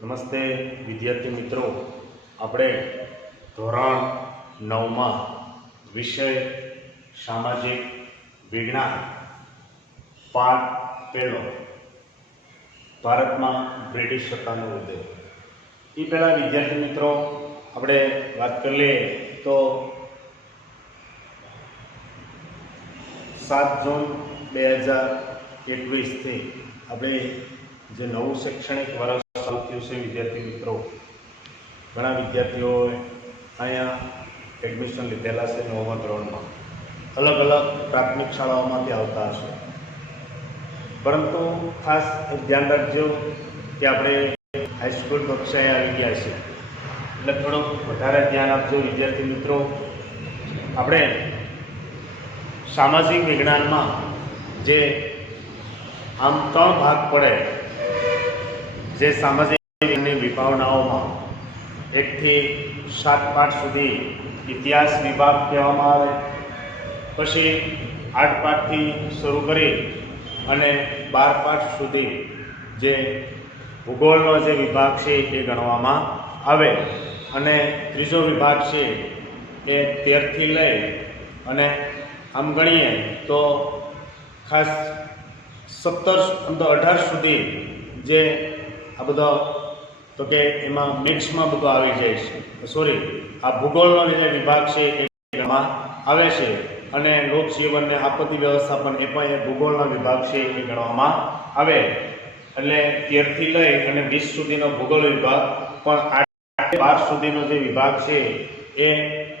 નમસ્તે વિદ્યાર્થી મિત્રો, આપણે ધોરણ 9માં વિષય સામાજિક વિજ્ઞાન પાઠ પહેલો ભારતમાં બ્રિટિશ સત્તાનો ઉદય. એ પહેલાં વિદ્યાર્થી મિત્રો આપણે વાત કરી લઈએ તો 7 જૂન 2021થી આપણે જે નવું શૈક્ષણિક વર્ષ ચાલુ થયું છે વિદ્યાર્થી મિત્રો, ઘણા વિદ્યાર્થીઓએ અહીંયા એડમિશન લીધેલા છે 9મા ધોરણમાં. અલગ અલગ પ્રાથમિક શાળાઓમાંથી આવતા હશે, પરંતુ ખાસ ધ્યાન રાખજો કે આપણે હાઈસ્કૂલ કક્ષાએ આવી ગયા છે એટલે થોડુંક વધારે ધ્યાન આપજો વિદ્યાર્થી મિત્રો. આપણે સામાજિક વિજ્ઞાનમાં જે આમ 3 ભાગ પડે, જે સામાજિક વિજ્ઞાનની વિભાવનાઓમાં 1 થી 7 પાઠ સુધી ઇતિહાસ વિભાગ કહેવામાં આવે, પછી 8 પાઠથી શરૂ કરી અને 12 પાઠ સુધી જે ભૂગોળનો જે વિભાગ છે એ ગણવામાં આવે, અને ત્રીજો વિભાગ છે એ 13 થી લઈ અને આમ ગણીએ તો ખાસ 18 સુધી જે આ બધો તો કે એમાં મિક્સમાં બધું આવી જાય છે. આ ભૂગોળનો જે વિભાગ છે એ ગણવામાં આવે છે, અને લોકજીવન અને આપત્તિ વ્યવસ્થાપન એ પણ એ ભૂગોળનો વિભાગ છે એ ગણવામાં આવે. એટલે 13 થી લઈ અને 20 સુધીનો ભૂગોળ વિભાગ, પણ 8 થી 12 સુધીનો જે વિભાગ છે એ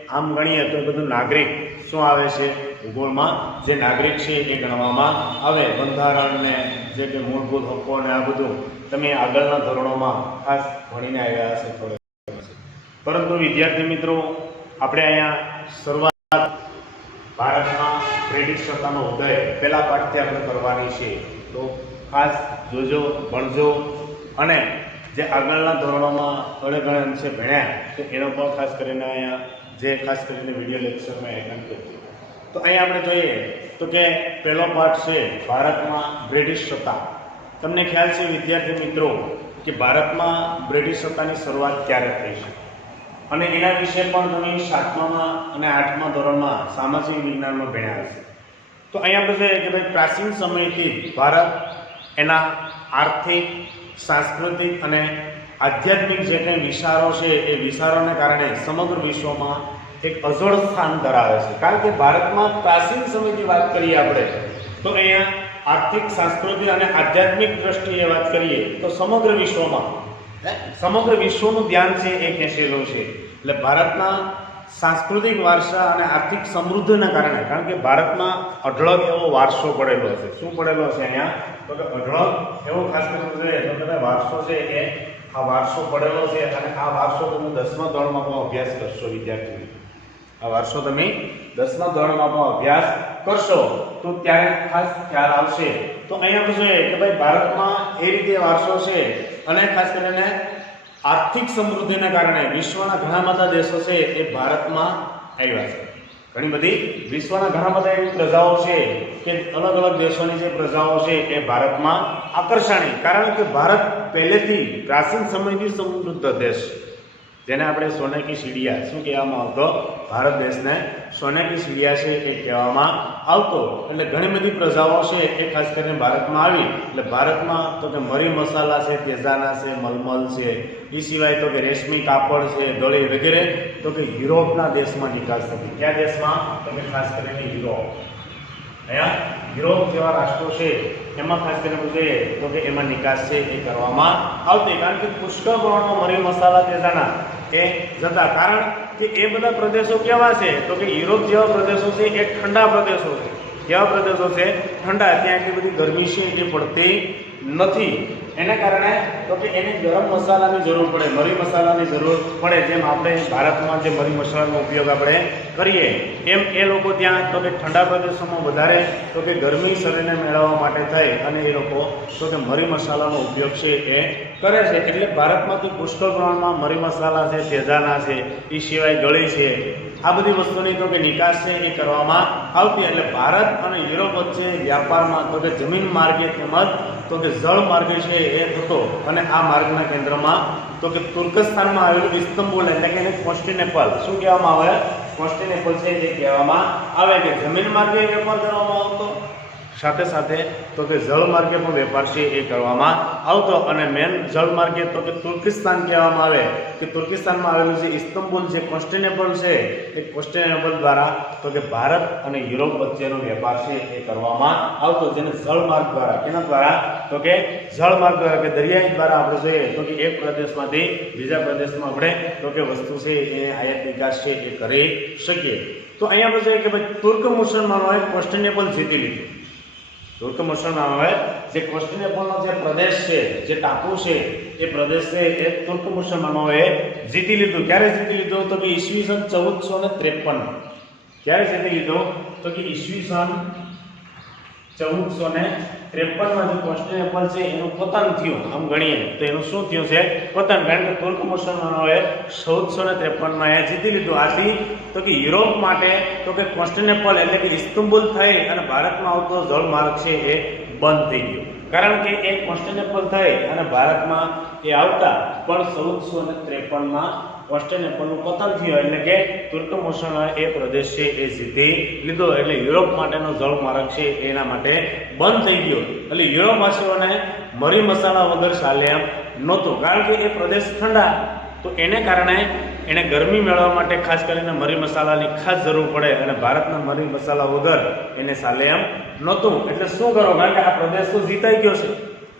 આમ ગણીએ તો બધું નાગરિક શું આવે છે, ભૂગોળમાં જે નાગરિક છે એ ગણવામાં આવે. બંધારણ ને જે કે મૂળભૂત હક્કો ને આ બધું તમે આગળના ધોરણોમાં ખાસ ભણીને આવ્યા હશે થોડે. પરંતુ વિદ્યાર્થી મિત્રો, આપણે અહીંયા શરૂઆત ભારતમાં બ્રિટિશ સત્તાનો ઉદય પહેલા પાઠથી આપણે કરવાની છે, તો ખાસ જોજો, ભણજો, અને જે આગળના ધોરણોમાં થોડે ઘણા અંશે ભણ્યા તો એનો પણ ખાસ કરીને અહીંયા જે ખાસ કરીને વિડીયો લેક્ચરમાં એટેન્ડ કરજો. તો અહીંયા આપણે જોઈએ તો કે પહેલો પાઠ છે ભારતમાં બ્રિટિશ સત્તા. તમને ખ્યાલ છે વિદ્યાર્થી મિત્રો કે ભારતમાં બ્રિટિશ સત્તાની શરૂઆત ક્યારે થઈ છે, અને એના વિશે પણ તમે 7મા અને 8મા ધોરણમાં સામાજિક વિજ્ઞાનમાં ભણ્યા હશે. તો અહીંયા આપણે જોઈએ કે ભાઈ પ્રાચીન સમયથી ભારત એના આર્થિક, સાંસ્કૃતિક અને આધ્યાત્મિક જે કંઈ વિચારો છે એ વિચારોને કારણે સમગ્ર વિશ્વમાં એક અજોડ સ્થાન ધરાવે છે. કારણ કે ભારતમાં પ્રાચીન સમયની વાત કરીએ આપણે તો અહીંયા આર્થિક, સાંસ્કૃતિક અને આધ્યાત્મિક દ્રષ્ટિએ વાત કરીએ તો સમગ્ર વિશ્વનું ધ્યાન છે એ ખેંચેલું છે. એટલે ભારતના સાંસ્કૃતિક વારસા અને આર્થિક સમૃદ્ધિના કારણે, કારણ કે ભારતમાં અઢળક એવો વારસો પડેલો છે. શું પડેલો છે અહીંયા? તો કે અઢળક એવો ખાસ કરીને તો તમે વારસો છે એ આ વારસો પડેલો છે, અને આ વારસો તમે 10મા ધોરણમાં પણ અભ્યાસ કરશો વિદ્યાર્થીઓ. આ વારસો તમે 10મા ધોરણમાં પણ અભ્યાસ કરશો તો ત્યારે ખાસ ખ્યાલ આવશે. તો અહીંયા આપણે જોઈએ કે ભાઈ ભારતમાં એ રીતે વારસો છે, અને ખાસ કરીને આર્થિક સમૃદ્ધિના કારણે વિશ્વના ઘણા બધા દેશો છે એ ભારતમાં આવ્યા છે. ઘણી બધી વિશ્વના ઘણા બધા એવી પ્રજાઓ છે કે અલગ અલગ દેશોની જે પ્રજાઓ છે એ ભારતમાં આકર્ષાણી, કારણ કે ભારત પહેલેથી પ્રાચીન સમયથી સમૃદ્ધ દેશ, જેને આપણે સોને કી સીડિયા શું કહેવામાં આવતો, ભારત દેશને સોને કી સીડિયા છે એ કહેવામાં આવતો. એટલે ઘણી બધી પ્રજાઓ છે એ ખાસ કરીને ભારતમાં આવી. એટલે ભારતમાં તો કે મરી મસાલા છે, તેજાના છે, મલમલ છે, એ સિવાય તો કે રેશમી કાપડ છે, દળી વગેરે તો કે યુરોપના દેશમાં નિકાસ થતી. કયા દેશમાં? તો કે ખાસ કરીને યુરોપ. અહીંયા યુરોપ જેવા રાષ્ટ્રો છે એમાં ખાસ કરીને જોઈએ તો કે એમાં નિકાસ છે એ કરવામાં આવતી, કારણ કે પુષ્કળ પ્રમાણમાં મરી મસાલા, તેજાના એ જતા. કારણ કે એ બધા પ્રદેશો કેવા છે? તો કે યુરોપ જેવા પ્રદેશો છે એ ઠંડા પ્રદેશો છે. કેવા પ્રદેશો છે? ઠંડા. ત્યાં એટલી બધી ગરમી છે એ પડતી નથી. એના કારણે તો કે એને ગરમ મસાલાની જરૂર પડે, મરી મસાલાની જરૂર પડે. જેમ આપણે ભારતમાં જે મરી મસાલાનો ઉપયોગ આપણે કરીએ એમ એ લોકો ત્યાં તો કે ઠંડા પ્રદેશોમાં વધારે તો કે ગરમી શરીરને મેળવવા માટે થઈ અને એ લોકો તો કે મરી મસાલાનો ઉપયોગ છે એ કરે છે. એટલે ભારતમાંથી પુષ્કળ પ્રમાણમાં મરી મસાલા છે, તેજાના છે, એ સિવાય ગળી છે, આ બધી વસ્તુની તો કે નિકાસ છે એ કરવામાં આવતી. એટલે ભારત અને યુરોપ વચ્ચે વ્યાપારમાં તો કે જમીન માર્ગે તેમજ તો કે જળ માર્ગ છે એ હતો અને આ માર્ગના કેન્દ્રમાં તો કે તુર્કસ્તાનમાં આવેલું ઇસ્તંબુલ એટલે કે એને કોન્સ્ટેન્ટિનોપલ શું કહેવામાં આવે? કોન્સ્ટેન્ટિનોપલ છે જે કહેવામાં આવે કે જમીન માર્ગે વેપાર કરવામાં આવતો, સાથે સાથે તો કે જળ માર્ગે પણ વેપાર છે એ કરવામાં આવતો અને મેન જળ માર્ગે તો કે તુર્કિસ્તાન કહેવામાં આવે કે તુર્કિસ્તાનમાં આવેલું જે ઇસ્તંબુલ જે કોન્સ્ટેન્ટિનોપલ છે એ કોન્સ્ટેન્ટિનોપલ દ્વારા તો કે ભારત અને યુરોપ વચ્ચેનો વેપાર છે એ કરવામાં આવતો, જેને જળ માર્ગ દ્વારા કેના દ્વારા તો કે જળ માર્ગ દ્વારા કે દરિયાઈ દ્વારા આપણે જોઈએ તો કે એક પ્રદેશમાંથી બીજા પ્રદેશમાં આપણે તો કે વસ્તુ છે એ આયાત નિકાસ છે એ કરી શકીએ. તો અહીંયા આપણે જોઈએ કે ભાઈ તુર્ક મુસલમાનોએ કોન્સ્ટેન્ટિનોપલ જીતી લીધું. તુર્ક મુસલમાનોએ જે કોન્સ્ટેન્ટિનોપલનો જે પ્રદેશ છે, જે ટાપુ છે, એ પ્રદેશ છે એ તુર્ક મુસલમાનોએ જીતી લીધું. ક્યારે જીતી લીધું? તો કે ઈસવીસન 1453. ક્યારે જીતી લીધું? તો કે ઈસવીસન 1453માં જે કોન્સ્ટેન્ટિનોપલ છે એનું પતન થયું. આમ ગણીએ તો એનું શું થયું છે? પતન. કારણ કે તુર્ક મુસલમાનોએ 1453માં એ જીતી લીધું. આથી તો કે યુરોપ માટે તો કે કોન્સ્ટેન્ટિનોપલ એટલે કે ઇસ્તંબુલ થઈ અને ભારતમાં આવતો જળમાર્ગ છે એ બંધ થઈ ગયો. કારણ કે એ કોન્સ્ટેન્ટિનોપલ થઈ અને ભારતમાં એ આવતા પણ 1453માં કોન્સ્ટેન્ટિનોપલનું પતન થયું એટલે કે તુર્ક મુસલમાનોએ એ પ્રદેશ છે એ જીતી લીધો. એટલે યુરોપ માટેનો જળમાર્ગ છે એના માટે બંધ થઈ ગયો. એટલે યુરોપવાસીઓને મરી મસાલા વગર ચાલે એમ નહોતું. કારણ કે એ પ્રદેશ ઠંડા, તો એને કારણે એને ગરમી મેળવવા માટે ખાસ કરીને મરી મસાલાની ખાસ જરૂર પડે અને ભારતના મરી મસાલા વગર એને ચાલે એમ નહોતું. એટલે શું કરો? કારણ કે આ પ્રદેશ તો જીતાઈ ગયો છે.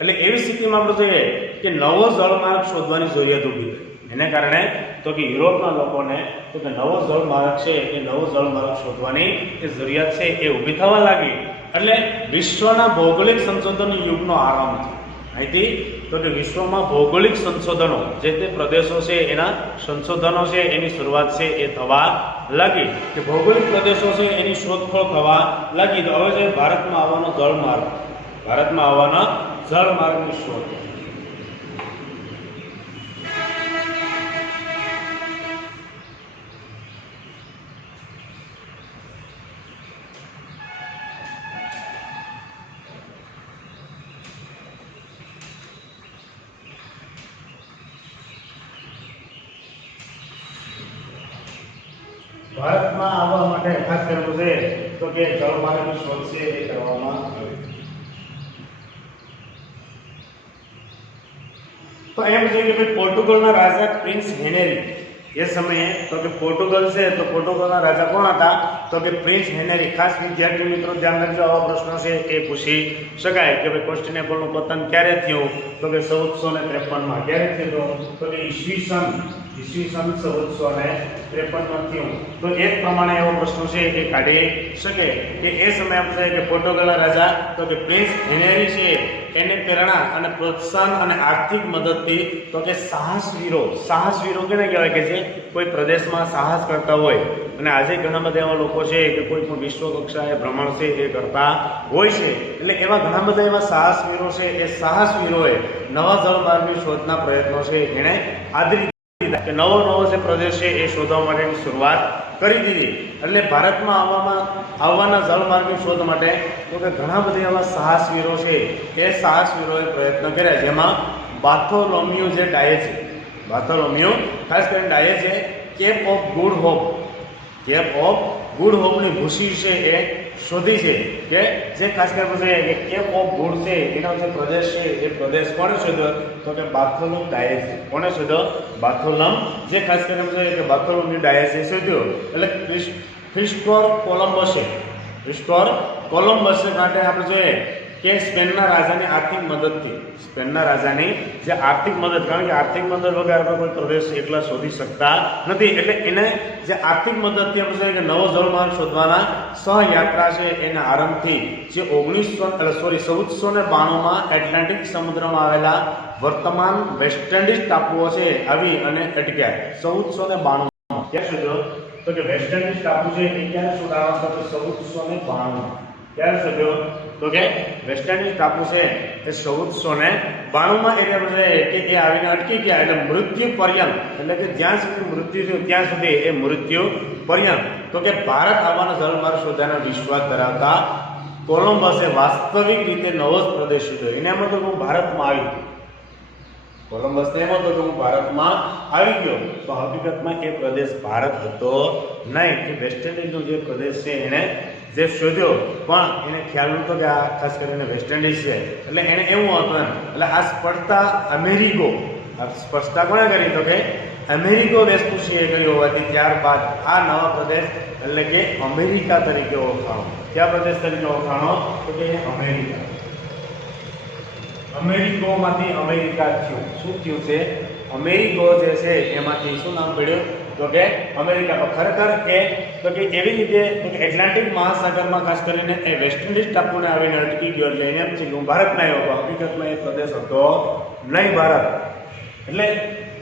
એટલે એવી સ્થિતિમાં આપણે જોઈએ કે નવો જળમાર્ગ શોધવાની જરૂરિયાત ઊભી થઈ. એને કારણે તો કે યુરોપના લોકોને તો કે નવો જળમાર્ગ છે એ નવો જળમાર્ગ શોધવાની એ જરૂરિયાત છે એ ઊભી થવા લાગી. એટલે વિશ્વના ભૌગોલિક સંશોધન યુગનો આરંભ થયો. અહીંથી તો કે વિશ્વમાં ભૌગોલિક સંશોધનો જે તે પ્રદેશો છે એના સંશોધનો છે એની શરૂઆત છે એ થવા લાગી કે ભૌગોલિક પ્રદેશો છે એની શોધખોળ થવા લાગી. તો હવે છે ભારતમાં આવવાનો જળમાર્ગ, ભારતમાં આવવાના જળમાર્ગની શોધ. ભારતમાં આવવા માટે ખાસ કરવું છે તો કે જળમાર્ગની શોધ છે એ કરવામાં આવી. તો એમ છે કે ભાઈ પોર્ટુગલના રાજા પ્રિન્સ હેનરી એ સમયે તો કે પોર્ટુગલ છે તો પોર્ટુગલના રાજા કોણ હતા? તો કે પ્રિન્સ હેનરી. ખાસ વિદ્યાર્થી મિત્રો ધ્યાન રાખજો, આવા પ્રશ્નો છે એ પૂછી શકાય કે ભાઈ કોન્સ્ટેન્ટિનોપલનું પતન ક્યારે થયું? તો કે 1453માં. ક્યારે થયું? તો કે ઈસવીસન 1453માં થયું. તો એ જ પ્રમાણે એવો પ્રશ્ન છે એ કાઢી શકે કે એ સમયે આપણે કે પોર્ટુગલના રાજા તો કે પ્રિન્સ હેનરી છે એને પ્રેરણા અને પ્રોત્સાહન અને આર્થિક મદદથી તો કે સાહસવીરો કેને કહેવાય કે જે કોઈ પ્રદેશમાં સાહસ કરતા હોય અને આજે ઘણા બધા એવા લોકો છે કે કોઈ પણ વિશ્વ કક્ષાએ ભ્રમણ છે એ કરતા હોય છે. એટલે એવા ઘણા બધા એવા સાહસવીરો છે એ સાહસવીરોએ નવા જળમાર્ગની શોધના પ્રયત્નો છે એણે આદરી કે નવો જે પ્રદેશ છે એ શોધવા માટેની શરૂઆત કરી દીધી. એટલે ભારતમાં આવવાના જળમાર્ગની શોધ માટે તો કે ઘણા બધા એવા સાહસવીરો છે એ સાહસવીરોએ પ્રયત્ન કર્યા. જેમાં બાર્થોલોમ્યુ જે ડાયે છે, બાર્થોલોમ્યુ ખાસ કરીને ડાયે છે કેપ ઓફ ગુડ હોપની ભૂસી છે એ શોધી છે કે જે ખાસ કરીને કે કેપ ઓફ ગુડ છે એનો જે પ્રદેશ છે એ પ્રદેશ કોણે શોધ્યો? તો કે બાર્થોલોમ ડાયે છે. કોણે શોધ્યો? બાર્થોલોમ જે ખાસ કરીને કે બાર્થોલોમ્યુ ડાયે છે શોધ્યો. એટલે ક્રિસ્ટોફર કોલમ્બસ માટે આપણે જોઈએ કે સ્પેનના રાજાની આર્થિક મદદથી જે આર્થિક મદદ, કારણ કે આર્થિક મદદ વગર આપણે કોઈ પ્રદેશ એકલા શોધી શકતા નથી. એટલે એને જે આર્થિક મદદથી આપણે જોઈએ કે નવો જળમાર્ગ શોધવાના સહયાત્રા છે એના આરંભથી જે 1492માં એટલાન્ટિક સમુદ્રમાં આવેલા વર્તમાન વેસ્ટ ઇન્ડિઝ ટાપુઓ છે આવી અને અટક્યા. 1492માં ક્યાં શોધ્યો? તો કે વેસ્ટ ઇન્ડિઝ ટાપુ છે એ ક્યારે શોધાયો? તો કે 1492માં. ક્યારે શોધ્યો? તો કે વેસ્ટ ઇન્ડિઝ ટાપુ છે એ 1492માં કે એ આવીને અટકી ગયા. એટલે મૃત્યુ પર્યંત, એટલે કે જ્યાં સુધી મૃત્યુ થયું ત્યાં સુધી એ મૃત્યુ પર્યંત તો કે ભારત આવવાના જળમાર્ગ શોધવાનો વિશ્વાસ ધરાવતા કોલંબસે વાસ્તવિક રીતે નવો જ પ્રદેશ શોધ્યો. એને એમ હતું કે હું ભારતમાં આવી ગયો. કોલંબસને એમ હતું કે હું ભારતમાં આવી ગયો, તો હકીકતમાં એ પ્રદેશ ભારત હતો નહીં, કે વેસ્ટ ઇન્ડિઝનો જે પ્રદેશ છે એને જે શોધ્યો, પણ એને ખ્યાલ નહોતો કે આ ખાસ કરીને વેસ્ટ ઇન્ડિઝ છે. એટલે એને એવું હતું એમ. એટલે આ સ્પર્ધા અમેરિકો, આ સ્પર્ધા કોણે કરી? તો કે અમેરિકો વેસ્પુસીએ કરી હોવાથી ત્યારબાદ આ નવા પ્રદેશ એટલે કે અમેરિકા તરીકે ઓળખાણો. કયા પ્રદેશ તરીકે ઓળખાણો? તો કે અમેરિકા. અમેરિકોમાંથી અમેરિકા થયું. શું થયું છે? અમેરિકો જે છે એમાંથી શું નામ પડ્યું? તો કે અમેરિકા. ખરેખર એ તો કે એવી રીતે તો કે એટલાન્ટિક મહાસાગરમાં ખાસ કરીને એ વેસ્ટ ઇન્ડિઝ ટાપુને આવીને અટકી ગયો. એટલે એને એમ છે કે હું ભારતમાં આવ્યો, હકીકતમાં એ પ્રદેશ હતો નહીં ભારત. એટલે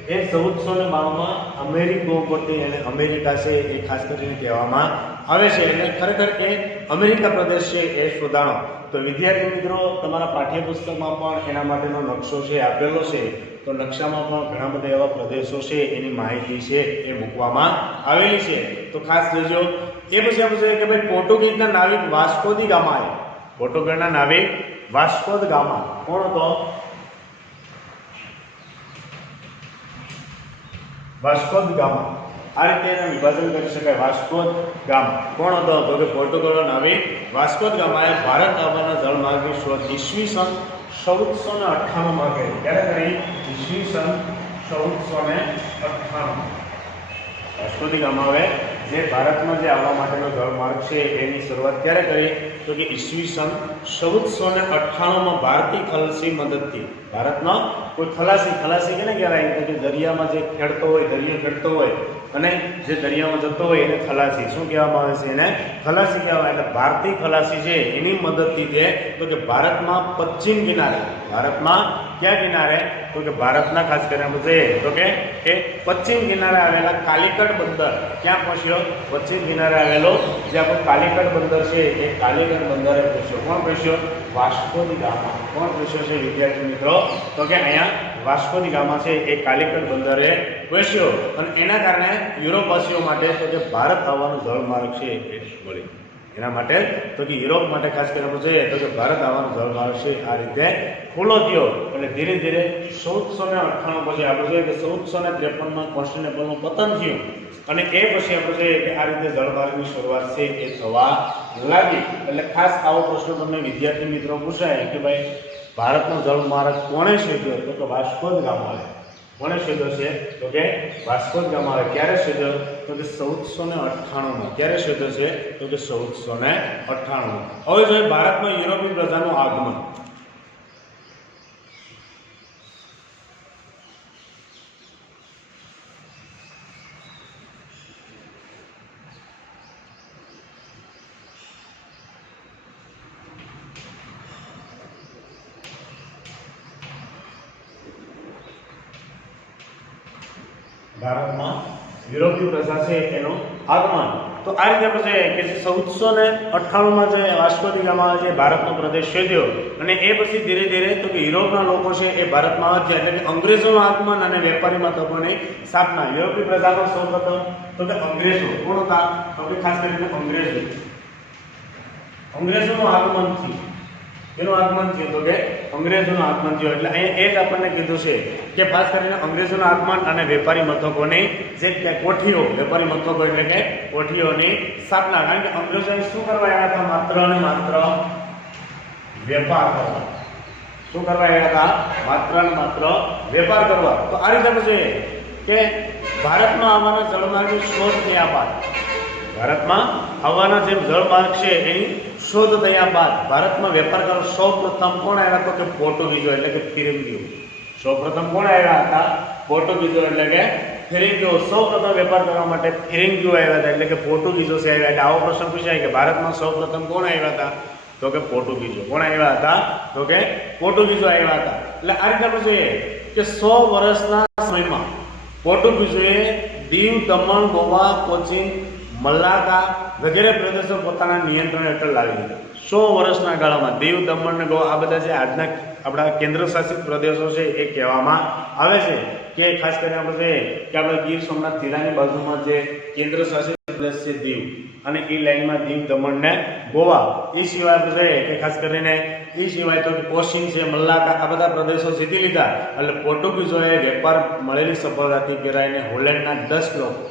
એ 1492માં અમેરિકો પરથી એને અમેરિકા છે એ ખાસ કરીને કહેવામાં આવે છે. એટલે ખરેખર એ અમેરિકા પ્રદેશ છે એ શોધાણો. તો વિદ્યાર્થી મિત્રો, તમારા પાઠ્યપુસ્તકમાં પણ એના માટેનો નકશો છે આપેલો છે. તો નકશામાં પણ ઘણા બધા એવા પ્રદેશો છે એની માહિતી છે એ મૂકવામાં આવેલી છે. તો ખાસ જોજો. એ પછી આપણે જોઈએ કે ભાઈ પોર્ટુગીઝના નાવિક વાસ્કો દી ગામા. પોર્ટુગલના નાવિક વાસ્કો દ ગામા કોણ હતો? Vasco da gamma. આ રીતે એનું વિભાજન કરી શકાય. વાસ્કો દ ગામા કોણ હતો? તો કે પોર્ટુગલનો નાવિક વાસ્કો દ ગામાએ ભારત આવવાના જળમાર્ગની શોધ ઈસવીસન 1498માં કરી. ક્યારે કરી? ઈસવીસન 1498. વાસ્કો દ ગામાએ જે ભારતમાં જે આવવા માટેનો જળમાર્ગ છે એની શરૂઆત ક્યારે કરી? તો કે ઈસવીસન 1498માં ભારતીય ખલાસી મદદથી. ભારતનો કોઈ ખલાસી કેને કહેવાય? તો કે દરિયામાં જે ખેડતો હોય, દરિયો ખેડતો હોય અને જે દરિયામાં જતો હોય એને ખલાસી. શું કહેવામાં આવે છે? એને ખલાસી કહેવાય. એટલે ભારતીય ખલાસી છે એની મદદથી તે તો કે ભારતમાં પશ્ચિમ કિનારે, ભારતમાં ક્યાં કિનારે? તો કે ભારતના ખાસ કરીને આપણે જોઈએ તો કે એ પશ્ચિમ કિનારે આવેલા કાલિકટ બંદર. ક્યાં પહોંચ્યો? પશ્ચિમ કિનારે આવેલો જે આપણો કાલિકટ બંદર છે એ કાલિકટ બંદરે પહોંચ્યો. કોણ પહોંચ્યો? વાસ્કો દી ગામા. કોણ પહોંચ્યો છે વિદ્યાર્થી મિત્રો? તો કે અહીંયા વાસ્કો દી ગામા છે એ કાલિકટ બંદરે પહોંચ્યો. અને એના કારણે યુરોપવાસીઓ માટે તો કે ભારત આવવાનો જળમાર્ગ છે એ મળી. એના માટે તો કે યુરોપ માટે ખાસ કરીને આપણે જોઈએ તો કે ભારત આવવાનો જળમાર્ગ છે આ રીતે ખુલ્લો થયો. એટલે ધીરે ધીરે 1498 પછી આપણે જોઈએ કે 1453માં કોન્સ્ટેન્ટિનોપલનું પતન થયું. અને એ પછી આપણે જોઈએ કે આ રીતે જળમાર્ગની શરૂઆત છે એ થવા લાગી. એટલે ખાસ આવો પ્રશ્ન તમને વિદ્યાર્થી મિત્રો પૂછાય કે ભાઈ ભારતનો જળમાર્ગ કોણે શોધ્યો? તો કે વાસ્કો દ ગામાએ. કોણે શોધ્યો છે? તો કે વાસ્કો દ ગામાએ. ક્યારે શોધ્યો? તો કે 1498માં. ક્યારે શોધ્યો છે? તો કે 1498. હવે જોઈએ ભારતમાં યુરોપીય પ્રજાનું આગમન. ભારતમાં યુરોપીય પ્રજા છે એનું આગમન. તો આ રીતે આપણે જોઈએ કે 1498માં જે વાસ્કો દી ગામા જે ભારતનો પ્રદેશ શોધ્યો અને એ પછી ધીરે ધીરે તો કે યુરોપના લોકો છે એ ભારતમાં આવ્યા. એટલે કે અંગ્રેજોનું આગમન અને વેપારી મથકોની સ્થાપના. યુરોપીય પ્રજાનો સૌપ્રથમ તો કે અંગ્રેજો. કોણ હતા? તો કે ખાસ કરીને અંગ્રેજો. અંગ્રેજોનું આગમન થયું. એનું આગમન થયું તો કે અંગ્રેજોનું આગમન થયું. એટલે અહીંયા એક આપણને કીધું છે કે ખાસ કરીને અંગ્રેજોનું આગમન અને વેપારી મથકોની જે કોઠીઓ, વેપારી મથકો એટલે કે કોઠીઓની સ્થાપના. કારણ કે અંગ્રેજો શું કરવા આવ્યા હતા? માત્ર અને માત્ર વેપાર કરવા. શું કરવા આવ્યા હતા? માત્ર અને માત્ર વેપાર કરવા. તો આ રીતે આપણે જોઈએ કે ભારતમાં આવવાના જળમાર્ગની શોધ થયા બાદ, ભારતમાં આવવાના જે જળમાર્ગ છે એની શોધ થયા બાદ ભારતમાં વેપાર કરવા સૌપ્રથમ કોણ આવ્યા? તો કે પોર્ટુગીઝો એટલે કે ફિરિંગીઓ. સૌપ્રથમ કોણ આવ્યા હતા? પોર્ટુગીઝો એટલે કે ફિરિંગીઓ. સૌપ્રથમ વેપાર કરવા માટે ફિરિંગીઓ આવ્યા હતા એટલે કે પોર્ટુગીઝો છે આવ્યા. એટલે આવો પ્રશ્ન પૂછાય કે ભારતમાં સૌપ્રથમ કોણ આવ્યા હતા? તો કે પોર્ટુગીઝો. કોણ આવ્યા હતા? તો કે પોર્ટુગીઝો આવ્યા હતા. એટલે આ રીતે આપણે જોઈએ કે 100 વર્ષના સમયમાં પોર્ટુગીઝોએ દીવ, દમણ, ગોવા, કોચીન, મલાકા વગેરે પ્રદેશો પોતાના નિયંત્રણ હેઠળ લાવી દીધા. 100 વર્ષના ગાળામાં દીવ, દમણ ને ગોવા આ બધા જે આજના આપણા કેન્દ્ર શાસિત પ્રદેશો છે એ કહેવામાં આવે છે. કે ખાસ કરીને આપણે જોઈએ કે આપણે ગીર સોમનાથ જિલ્લાની બાજુમાં જે કેન્દ્ર શાસિત પ્રદેશ છે દીવ અને એ લાઈનમાં દીવ દમણ ને ગોવા એ સિવાય આપણે કે ખાસ કરીને એ સિવાય તો કોચિંગ છે મલ્લાકા આ બધા પ્રદેશો જીતી લીધા એટલે પોર્ટુગીઝોએ વેપાર મળેલી સફળતાથી પેરાઈને હોલેન્ડના 10 લોકો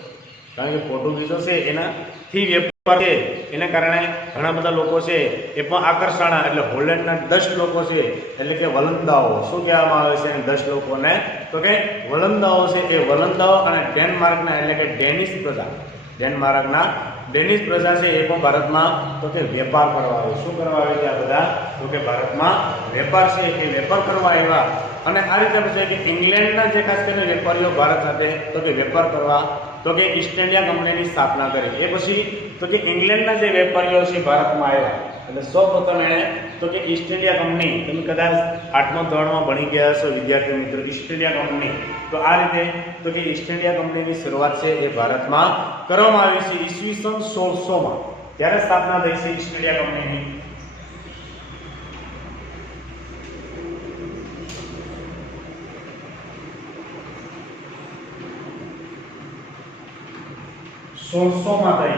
કારણ કે પોર્ટુગીઝો છે એનાથી વેપાર છે એના કારણે ઘણા બધા લોકો છે એ પણ આકર્ષાણા એટલે હોલેન્ડના 10 લોકો છે એટલે કે વલંદાઓ શું કહેવામાં આવે છે 10 લોકોને તો કે વલંદાઓ છે એ વલંદાઓ અને ડેનમાર્કના એટલે કે ડેનિશ પ્રજા ડેનમાર્કના ડેનિશ પ્રજા છે એ પણ ભારતમાં તો કે વેપાર કરવા આવે શું કરવા આવે છે આ બધા તો કે ભારતમાં વેપાર છે એ વેપાર કરવા આવ્યા અને આ રીતે પછી કે ઇંગ્લેન્ડના જે ખાસ કરીને વેપારીઓ ભારત સાથે તો કે વેપાર કરવા તો કે ઈસ્ટ ઇન્ડિયા કંપનીની સ્થાપના કરી એ પછી તો કે ઇંગ્લેન્ડના જે વેપારીઓ છે ભારતમાં આવ્યા એટલે સૌપ્રથમ એણે તો કે ઈસ્ટ ઇન્ડિયા કંપની તમે કદાચ 8મા ધોરણમાં ભણી ગયા હશો વિદ્યાર્થી મિત્રો ઈસ્ટ ઇન્ડિયા કંપની તો આ રીતે તો કે ઈસ્ટ ઇન્ડિયા કંપનીની શરૂઆત છે એ ભારતમાં કરવામાં આવી છે ઈસવીસન 1600માં ત્યારે સ્થાપના થઈ છે ઈસ્ટ ઇન્ડિયા કંપનીની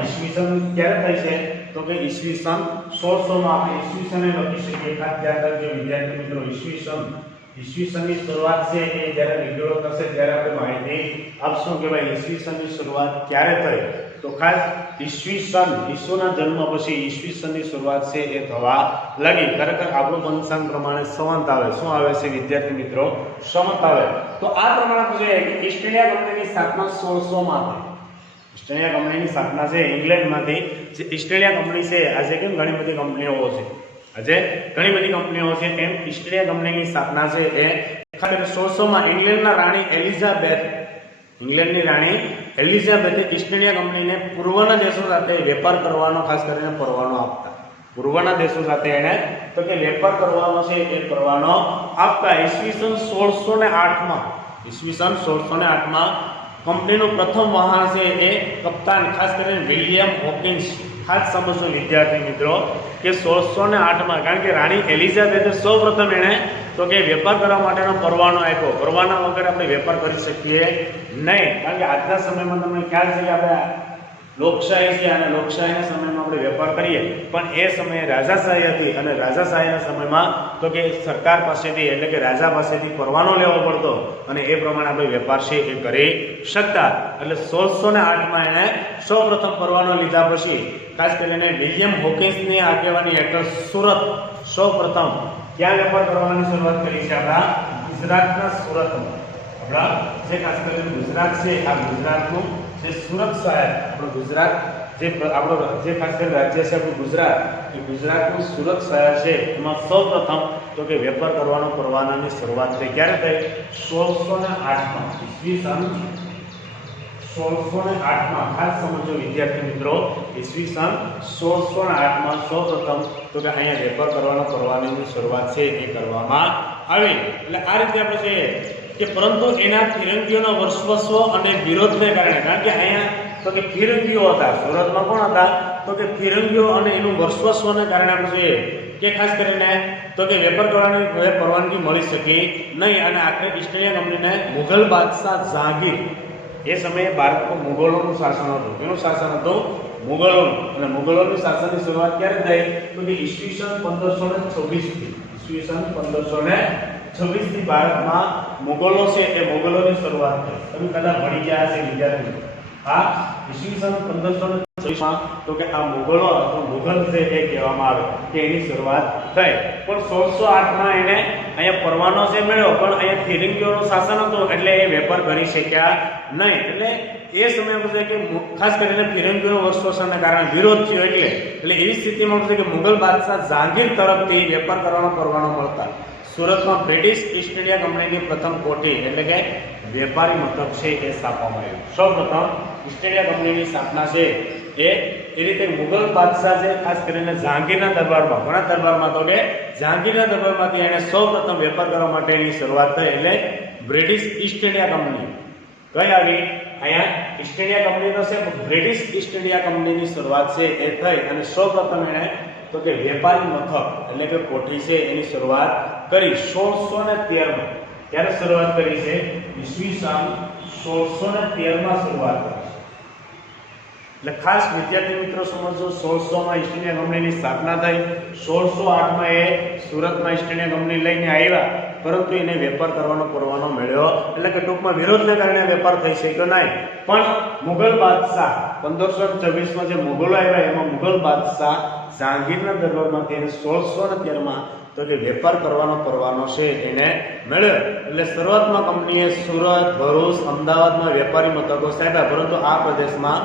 ઈસવીસન ક્યારે થઈ છે તો કે ઈસવીસન 1600માં આપણે ઈસવીસન એ લખી શકીએ ખાસ ધ્યાન રાખજો વિદ્યાર્થી મિત્રો ઈસવીસનની શરૂઆત છે એ જ્યારે વિડિયો થશે ત્યારે આપણે માહિતી આપશું કે ભાઈ ઈસવીસનની શરૂઆત ક્યારે થઈ તો ખાસ ઈસુના જન્મ પછી ઈસવીસનની શરૂઆત છે એ થવા લાગી ખરેખર આપણું પંચાંગ પ્રમાણે સંવત આવે શું આવે છે વિદ્યાર્થી મિત્રો સંવત આવે તો આ પ્રમાણે પૂછે કે ઈસ્ટ ઇન્ડિયા કંપનીની સ્થાપના 1600માં થઈ ઈસ્ટ ઇન્ડિયા કંપનીની સ્થાપના છે ઇંગ્લેન્ડમાંથી જે ઈસ્ટ ઇન્ડિયા કંપની છે આજે કેમ ઘણી બધી કંપનીઓ છે આજે ઘણી બધી કંપનીઓ છે એમ ઈસ્ટ ઇન્ડિયા કંપનીની સ્થાપના છે એ ખરેખર 1600માં ઇંગ્લેન્ડના રાણી ઇંગ્લેન્ડની રાણી એલિઝાબેથે ઈસ્ટ ઇન્ડિયા કંપનીને પૂર્વના દેશો સાથે વેપાર કરવાનો ખાસ કરીને પરવાનો આપતા પૂર્વના દેશો સાથે એને તો કે વેપાર કરવાનો છે એ પરવાનો આપતા ઈસવીસન 1608માં કંપનીનું પ્રથમ વાહન છે એ કપ્તાન ખાસ કરીને વિલિયમ હોકિન્સ ખાસ સમજો વિદ્યાર્થી મિત્રો કે 1608માં કારણ કે રાણી એલિઝાબેથે સૌપ્રથમ એણે તો કે વેપાર કરવા માટેનો પરવાનો આપ્યો પરવાના વગર આપણે વેપાર કરી શકીએ નહીં કારણ કે આજના સમયમાં તમને ખ્યાલ છે કે આપણે લોકશાહી છે અને લોકશાહીના સમયમાં આપણે વેપાર કરીએ પણ એ સમયે રાજાશાહી હતી અને રાજાશાહીના સમયમાં તો કે સરકાર પાસેથી એટલે કે રાજા પાસેથી પરવાનો લેવો પડતો અને એ પ્રમાણે આપણે વેપાર છે એ કરી શકતા એટલે 1608માં એણે સૌપ્રથમ પરવાનો લીધા પછી ખાસ કરીને વિલિયમ હોકિન્સની આગેવાની હેઠળ સુરત સૌપ્રથમ ક્યાં વેપાર કરવાની શરૂઆત કરી છે આપણા ગુજરાતના સુરતમાં આપણા જે ખાસ કરીને ગુજરાત છે આ ગુજરાતનું જે સુરત શહેર આપણું ગુજરાત જે આપણો જે ખાસ કરીને રાજ્ય છે આપણું ગુજરાત એ ગુજરાતનું સુરત શહેર છે એમાં સૌપ્રથમ તો કે વેપાર કરવાનો પરવાનાની શરૂઆત થઈ ક્યારે થઈ 1608માં ઈસવીસન 1608માં ખાસ સમજો વિદ્યાર્થી મિત્રો ઈસવીસન 1608માં સૌપ્રથમ તો કે અહીંયા વેપાર કરવાનો પરવાનાની શરૂઆત છે એ કરવામાં આવી એટલે આ રીતે આપણે છે કે પરંતુ એના ફિરંગીઓના વર્ચસ્વ અને વિરોધને કારણે કારણ કે અહીંયા તો કે ફિરંગીઓ હતા સુરતમાં કોણ હતા તો કે ફિરંગીઓ અને એનું વર્ચસ્વને કારણે આપણે જોઈએ કે ખાસ કરીને તો કે વેપાર કરવાની પરવાનગી મળી શકી નહીં અને આખરે ઈસ્ટ ઇન્ડિયા કંપનીને મુઘલ બાદશાહ જહાંગીર એ સમયે ભારતમાં મુગલોનું શાસન હતું એનું શાસન હતું મુગલોનું અને મુગલોનું શાસનની શરૂઆત ક્યારે થઈ તો કે ઈસવીસન 1526 થી ભારતમાં મુગલો છે એ મુગલોની શરૂઆત થઈ તમે કદાચ ભણી ગયા હશે વિદ્યાર્થીઓ આ ઈસવીસન 1526માં તો કે આ મુગલો અથવા મુગલ છે એ કહેવામાં આવે કે એની શરૂઆત થઈ પણ 1608માં એને અહીંયા પરવાનો છે મળ્યો પણ અહીંયા ફિરંગીઓનું શાસન હતું એટલે એ વેપાર કરી શક્યા નહીં એટલે એ સમયે છે કે ખાસ કરીને ફિરંગીઓના વર્ચસ્વને કારણે વિરોધ થયો એટલે એવી સ્થિતિમાં છે કે મુગલ બાદશાહ જહાંગીર તરફથી વેપાર કરવાનો પરવાનો મળતા સુરતમાં બ્રિટિશ ઈસ્ટ ઇન્ડિયા કંપનીની પ્રથમ કોઠી એટલે કે વેપારી મથક છે એ સ્થાપવામાં આવ્યું સૌપ્રથમ ઈસ્ટ ઇન્ડિયા કંપનીની સ્થાપના છે એ રીતે મુગલ બાદશાહ છે ખાસ કરીને જહાંગીરના દરબારમાં ઘણા દરબારમાં તો કે જહાંગીરના દરબારમાંથી એને સૌપ્રથમ વેપાર કરવા માટેની શરૂઆત થઈ એટલે બ્રિટિશ ઈસ્ટ ઇન્ડિયા કંપની કઈ આવી અહીંયા ઈસ્ટ ઇન્ડિયા કંપની તો છે બ્રિટિશ ઈસ્ટ ઇન્ડિયા કંપનીની શરૂઆત છે એ થઈ અને સૌપ્રથમ એને તો કે વેપારી મથક એટલે કે કોઠી છે એની શરૂઆત કરી 1613માં ત્યારે શરૂઆત કરી છે ઈસવીસન 1613માં શરૂઆત કરી એટલે ખાસ વિદ્યાર્થી મિત્રો સમજો 1600માં ઈસ્ટ ઇન્ડિયા કંપનીની સ્થાપના થઈ, 1608માં એ સુરતમાં ઈસ્ટ ઇન્ડિયા કંપની લઈને આવ્યા, પરંતુ એને વેપાર કરવાનો પરવાનો મળ્યો, એટલે કે ટૂંકમાં વિરોધને કારણે વેપાર થઈ શક્યો નહીં. પણ મુગલ બાદશાહ 1526માં જે મુગલો આવ્યા એમાં મુગલ બાદશાહ જહાંગીરના દરબારમાં તેને 1613માં તો કે વેપાર કરવાનો પરવાનો છે એને મળ્યો. એટલે શરૂઆતમાં કંપનીએ સુરત, ભરૂચ, અમદાવાદમાં વેપારી મથકો સ્થાપ્યા, પરંતુ આ પ્રદેશમાં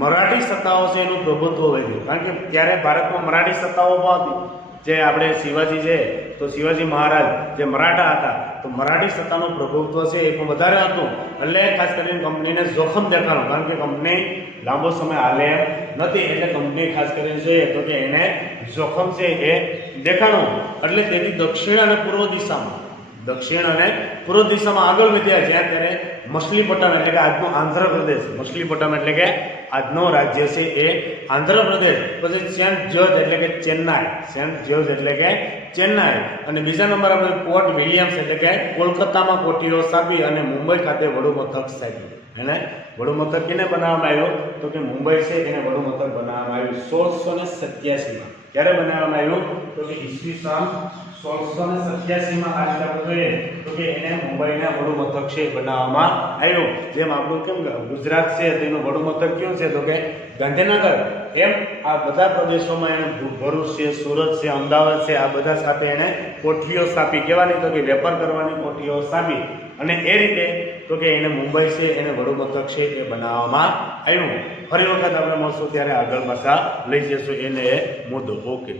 મરાઠી સત્તાઓ છે એનું પ્રભુત્વ વધ્યું, કારણ કે ત્યારે ભારતમાં મરાઠી સત્તાઓ પણ હતી. જે આપણે શિવાજી છે તો શિવાજી મહારાજ જે મરાઠા હતા તો મરાઠી સત્તાનું પ્રભુત્વ છે એ પણ વધારે હતું. એટલે ખાસ કરીને કંપનીને જોખમ દેખાણું, કારણ કે કંપની લાંબો સમય હાલે એમ નથી, એટલે કંપની ખાસ કરીને જોઈએ તો કે એને જોખમ છે એ દેખાણું. એટલે તેથી દક્ષિણ અને પૂર્વ દિશામાં આગળ વધ્યા, જ્યાં ત્યારે મછલીપટ્ટનમ એટલે કે આજનો આંધ્રપ્રદેશ, મછલીપટ્ટનમ એટલે કે આજનો રાજ્ય છે એ આંધ્રપ્રદેશ, પછી સેન્ટ જ્યોર્જ એટલે કે ચેન્નાઈ, અને બીજા નંબર આપણે પોર્ટ વિલિયમ્સ એટલે કે કોલકાતામાં કોઠીઓ સ્થાપી અને મુંબઈ ખાતે વડુ મથક સ્થાપ્યું. એને વડુ મથક કેને બનાવવામાં આવ્યો તો કે મુંબઈ છે એને વડુ મથક બનાવવામાં આવ્યું 1687માં. ક્યારે બનાવવામાં આવ્યું તો કે ઈસવીસન 1687માં આ રીતે આપણે જોઈએ તો કે એને મુંબઈના વડુ મથક છે બનાવવામાં આવ્યું. જેમ આપણું કેમ ગુજરાત છે તેનું વડુ મથક કયું છે તો કે ગાંધીનગર, એમ આ બધા પ્રદેશોમાં એને ભરૂચ છે, સુરત છે, અમદાવાદ છે, આ બધા સાથે એને કોઠીઓ સ્થાપી, કહેવાની તો કે વેપાર કરવાની કોઠીઓ સ્થાપી, અને એ રીતે તો કે એને મુંબઈ છે એને વડુ મથક છે એ બનાવવામાં આવ્યું. ફરી વખત આપણે મળશું ત્યારે આગળ પાછા લઈ જઈશું એને એ મુદ્દો. ઓકે.